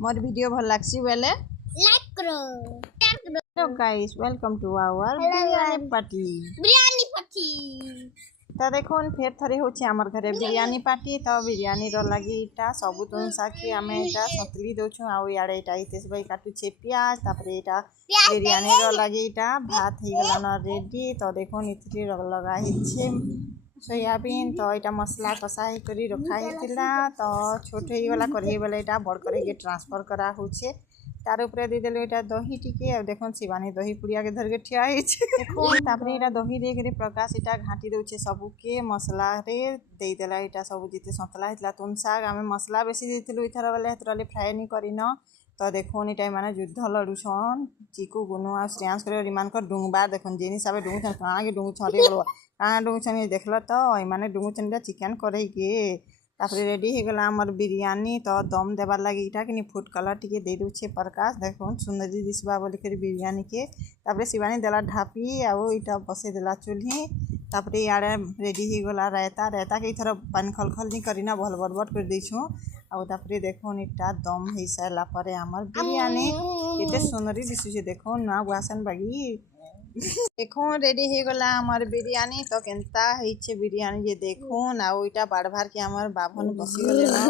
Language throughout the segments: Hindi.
मोर वीडियो भल लागसी बेले लाइक करो शेयर करो। Hello guys, welcome to our biryani party. तो देखो फिर थरे होची हमर घरे बिरयानी पार्टी। तो बिरयानी रो लगी इटा सबु तुनसा कि हमें इटा सतली दोछु आउ याडे इटा इतेस भाई काटू छे प्याज तापरे इटा बिरयानी रो लगी इटा भात ही गला न रेडी। तो देखो इतरी लगा हिचे सोयाबीन। तो इटा मसला कसा ही करी रखा हितिला। तो छोटे ही वाला कढ़ाई वाला इटा बड़ कढ़ाई के ट्रांसफर करा होचे। तार ऊपर दे देले इटा दही टिके आ देखो शिवानी दही पुड़िया के धर के ठिया हिचे। देखो तापरे इटा दही दे के प्रकाश इटा घाटी दोचे सबु के मसला रे दे देला इटा सबु जिते सतला हितला तुन साग आमे मसला बेसी देतिलु इथरा वाले हतराले फ्राई नहीं करिनो। तो देखो टाइम माने युद्ध लड़ुछन चिकू गुनु आ श्रेयांश करे रिमान कर डुंगबार देखो जेनी सबे डुंगु छन काना के डुंगु छरे बोलवा काना डुंगु छन देखला। तो ए माने डुंगु छन चिकन करे के तापरे रेडी हो गला हमर बिरयानी। तो दम देबार लगी इटा कि फूड कलर टिके दे दुछे प्रकाश देखो सुंदरी दिसबा बोली कर बिरयानी के। तापरे शिवानी देला ढापी आ इटा बसे देला चुल्ही। तापरे यारे रेडी हो गला रायता रायता के इथर पानी खलखल नहीं करिना भल बरबट कर देछु। आ तापरे देखो इटा दम हो सारा पर हमर बिरयानी केते सुंदरी दिसुचे देखो ना वासन बागी। देखो रेडी हो गला हमार बिरयानी। तो केनता हिचे बिरयानी जे देखो ना ओइटा बाड़ भार के हमर बाभन बसी गले ना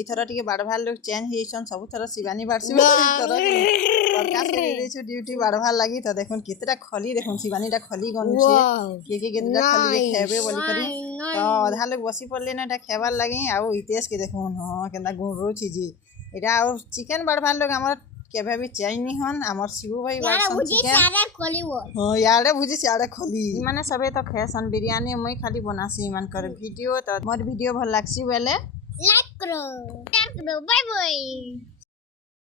इथरा टिके बाड़ भार लोग चेंज हिसन सब थरा शिवानी बाड़सी प्रकाश के दे छु ड्यूटी बाड़ भार लगी। तो देखो कितना खली देखो शिवानीटा खली गनु छे के केतना खली खेबे बोली करी। तो आधा लोग बसी पड़ले ना खेबार लगी आ हितेश के देखो हां केना गुंडरो छी जी एटा और चिकन बाड़ भार लोग हमर केबे भी चेंज नहीं हन हमर शिवू भाई वासन चिकन हां यारे भुजी सारे खली माने सबे तो खेसन बिरयानी मैं खाली बनासी मन कर वीडियो। तो मोर वीडियो भल लागसी बेले लाइक करो शेयर करो। Bye bye.